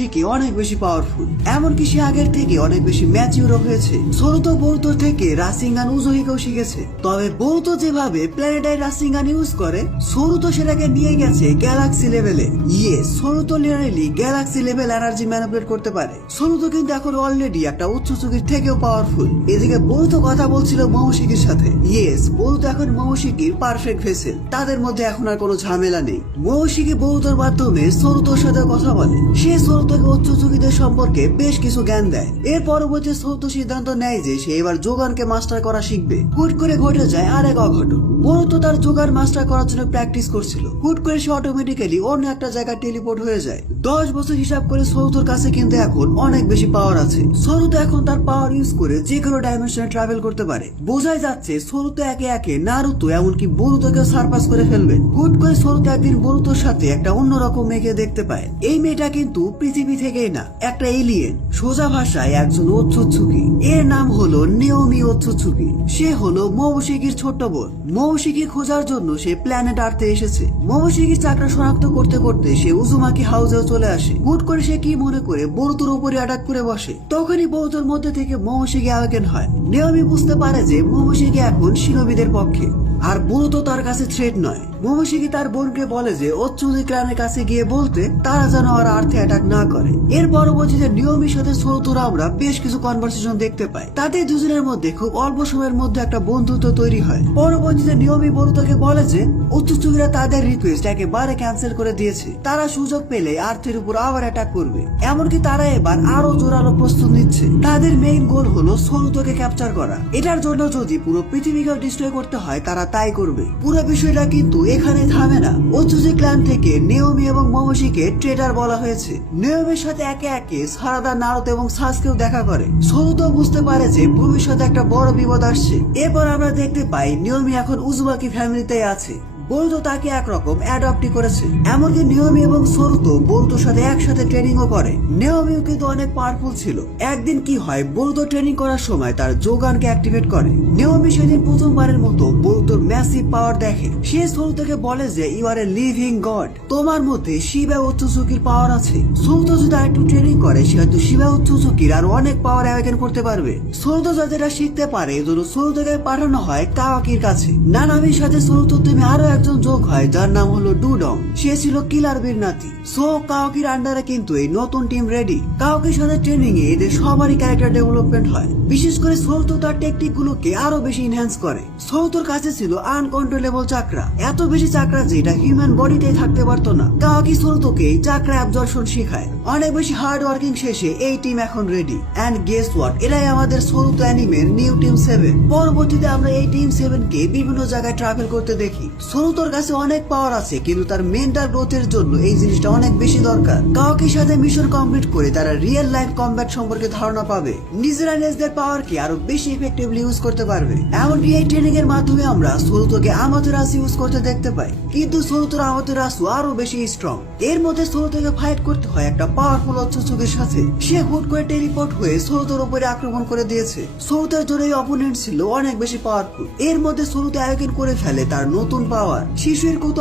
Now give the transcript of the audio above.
থেকে অনেক বেশি পাওয়ারফুল, এমনকি সে আগের থেকে অনেক বেশি ম্যাচিউর হয়েছে। সরুতো বোরুতো থেকে রাসিঙ্গান উজোহিকেও শিখেছে। তবে বোরুতো যেভাবে প্ল্যানেটারি রাসিঙ্গান ইউজ করে, সরুতো সেটাকে নিয়ে গেছে গ্যালাক্সি লেভেলে। সরুতো literally galaxy level energy manipulate করতে পারে। সরুতো কিন্তু এখন অলরেডি একটা উচ্চচুকির থেকেও পাওয়ারফুল। এদিকে বোরুতো কথা বলছিল মোমোশিকির সাথে। বোরুতো এখন মোমোশিকির পারফেক্ট ভেসেল, তাদের মধ্যে এখন আর কোনো ঝামেলা নেই। মোমোশিকি বোরুতোর মাধ্যমে সরুতোর সাথে কথা বলে। সে সরুতোকে উচ্চচুকিদের সম্পর্কে বেশ কিছু জ্ঞান দেয়। এর পরবর্তী সরুতো সিদ্ধান্ত নেয় যে সে এবার যোগানকে মাস্টার করা শিখবে। হুট করে ঘটে যায় আরেক অঘটন। বোরুতো তার যোগান মাস্টার করার জন্য প্র্যাকটিস করছিল। হুট করে সে অটোমেটিক্যালি অন্য একটা জায়গায় টেলিপোর্ট হয়ে যায়। 10 বছর হিসাব করে সরুতোর কাছে কিন্তু এখন অনেক বেশি পাওয়ার আছে। সরুতো এখন তার পাওয়ার ইউজ করে যে কোনো ডাইমেনশনে ট্রাভেল করতে পারে। বোঝাই যাচ্ছে সরুতো একে একে নারুতো এমনকি বোরুতোকেও সারপাস করে ফেলবে। হুট করে সরুতো একদিন বোরুতোর সাথে একটা অন্যরকম মেয়েকে দেখতে পায়। এই মেয়েটা কিন্তু পৃথিবী থেকেই না, একটা এলিয়েন। সোজা ভাষায় একজন ওৎসুৎসুকি। এর নাম হলো নেওমি ওৎসুৎসুকি। সে হলো মোমোশিকির ছোট্ট বোন। মোমোশিকি খোঁজার জন্য সে প্ল্যানেট আর্থে এসেছে। মোমোশিকির চাকরা শনাক্ত করতে করতে সে উজুমাকি হাউসেও চলে আসে। হুট করে সে কি মনে করে বোরুতোর উপরে অ্যাটাক করে বসে। তখনই বোরুতোর মধ্যে থেকে মোমোশিকি অ্যাওয়েকেন হয়। নেওমি বুঝতে পারে যে মোমোশিকি এখন শিনোবিদের পক্ষে, আর বোরুতো তার কাছে থ্রেট নয়। মোমোশিকি তার বোনকে বলে যে ওৎসুৎসুকি ক্ল্যানের কাছে গিয়ে বলতে তারা যেন আর আর্থে অ্যাটাক না করে। এর পরবর্তীতে নিয়মির সাথে সরুতোরা আমরা বেশ কিছু কনভারসেশন দেখতে পাই। তাদের দুজনের মধ্যে খুব অল্প সময়ের মধ্যে একটা বন্ধুত্ব তৈরি হয়। পরবর্তীতে নিয়মি বোরুতোকে বলে যে ওৎসুৎসুকিরা তাদের রিকোয়েস্ট একেবারে ক্যান্সেল করে দিয়েছে। তারা সুযোগ পেলে আর্থের উপর আবার অ্যাটাক করবে। এমনকি তারা এবার আরো জোরালো প্রস্তুত নিচ্ছে। তাদের মেইন গোল হলো সরুতোকে ক্যাপচার করা। এটার জন্য যদি পুরো পৃথিবীকে ডিস্ট্রয় করতে হয় তারা তাই করবে। পুরো বিষয়টা কিন্তু এখানে থামে না। ওৎসুৎসুকি ক্ল্যান থেকে নেওমি এবং মোমোশিকে ট্রেডার বলা হয়েছে। নেওমির সাথে একে একে সারাদা, নারুতো এবং সাসকেও দেখা করে। সরুতো বুঝতে পারে যে ভবিষ্যতে একটা বড় বিপদ আসছে। এরপর আমরা দেখতে পাই নেওমি এখন উজুমাকি ফ্যামিলিতেই আছে। বোরুতো তাকে একরকম অ্যাডপ্টই করেছে। এমনকি নেওমি এবং সরুতো বোরুতোর সাথে একসাথে ট্রেনিংও করে। নেওমিও কিন্তু অনেক পাওয়ারফুল ছিল। একদিন কি হয়, বোরুতো ট্রেনিং করার সময় তার যোগানকে অ্যাক্টিভেট করে। নেওমি সেদিন প্রথমবারের মতো বোরুতোর ম্যাসিভ পাওয়ার দেখে। সে সরুতোকে বলে যে you are a living god, তোমার মধ্যে শিবা ওৎসুৎসুকির পাওয়ার আছে। সরুতো যদি আরেকটু ট্রেনিং করে সে হয়তো শিবা ওৎসুৎসুকির আর অনেক পাওয়ার অ্যাওয়েকেন করতে পারবে। সরুতো যাদেরটা শিখতে পারে এজন্য সরুতোকে পাঠানো হয় কাওয়াকির কাছে। নানামির সাথে সরুতো তুমি আরো একজন যোগ হয় যার নাম হলো ডুডং। সে ছিল কিলার বীর নাতি। সো কাওয়াকির আন্ডারে কিন্তু এই নতুন টিম রেডি। কাওয়াকির সাথে ট্রেনিং এ এদের সবারই ক্যারেক্টার ডেভেলপমেন্ট হয়। বিশেষ করে সরুতো তার টেকনিক গুলোকে আরো বেশি ইনহ্যান্স করে। সরুতোর কাছে ছিল আনকন্ট্রোলেবল চাকরা, এত বেশি চাকরা যে এটা হিউম্যান বডিতে থাকতে পারতো না। কাওয়াকি সরুতোকে এই চাকরা অ্যাবজর্পশন শেখায়। অনেক বেশি হার্ড ওয়ার্কিং শেষে এই টিম এখন রেডি। এন্ড গেস হোয়াট, এরাই আমাদের সরুতো অ্যানিমের নিউ টিম 7। পরবর্তীতে আমরা এই টিম 7 কে বিভিন্ন জায়গায় ট্রাভেল করতে দেখি। সরুতোর কাছে অনেক পাওয়ার আছে, কিন্তু তার মেন্টাল গ্রোথের জন্য এই জিনিসটা অনেক বেশি দরকার। কাওয়াকির সাথে মিশন কমপ্লিট করে তারা রিয়েল লাইফ কমব্যাট সম্পর্কে ধারণা পাবে। নিজেরা নিজেদের পাওয়ারকে আরো বেশি ইফেক্টিভলি ইউজ করতে পারবে। এমনকি এই ট্রেনিং এর মাধ্যমে আমরা সরুতোকে আমাতেরাসু ইউজ করতে দেখতে পাই। কিন্তু সরুতোর আমাতেরাসু আরো বেশি স্ট্রং। এর মধ্যে সরুতোকে ফাইট করতে হয় একটা পাওয়ারফুল ওৎসুৎসুকির সাথে। সে হুট করে টেলিপোর্ট হয়ে সরুতোর উপরে আক্রমণ করে দিয়েছে। সরুতোর জন্য এই অপোনেন্ট ছিল অনেক বেশি পাওয়ারফুল। এর মধ্যে সরুতো অ্যাওয়েকেন করে ফেলে তার নতুন পাওয়ার শিশুর কত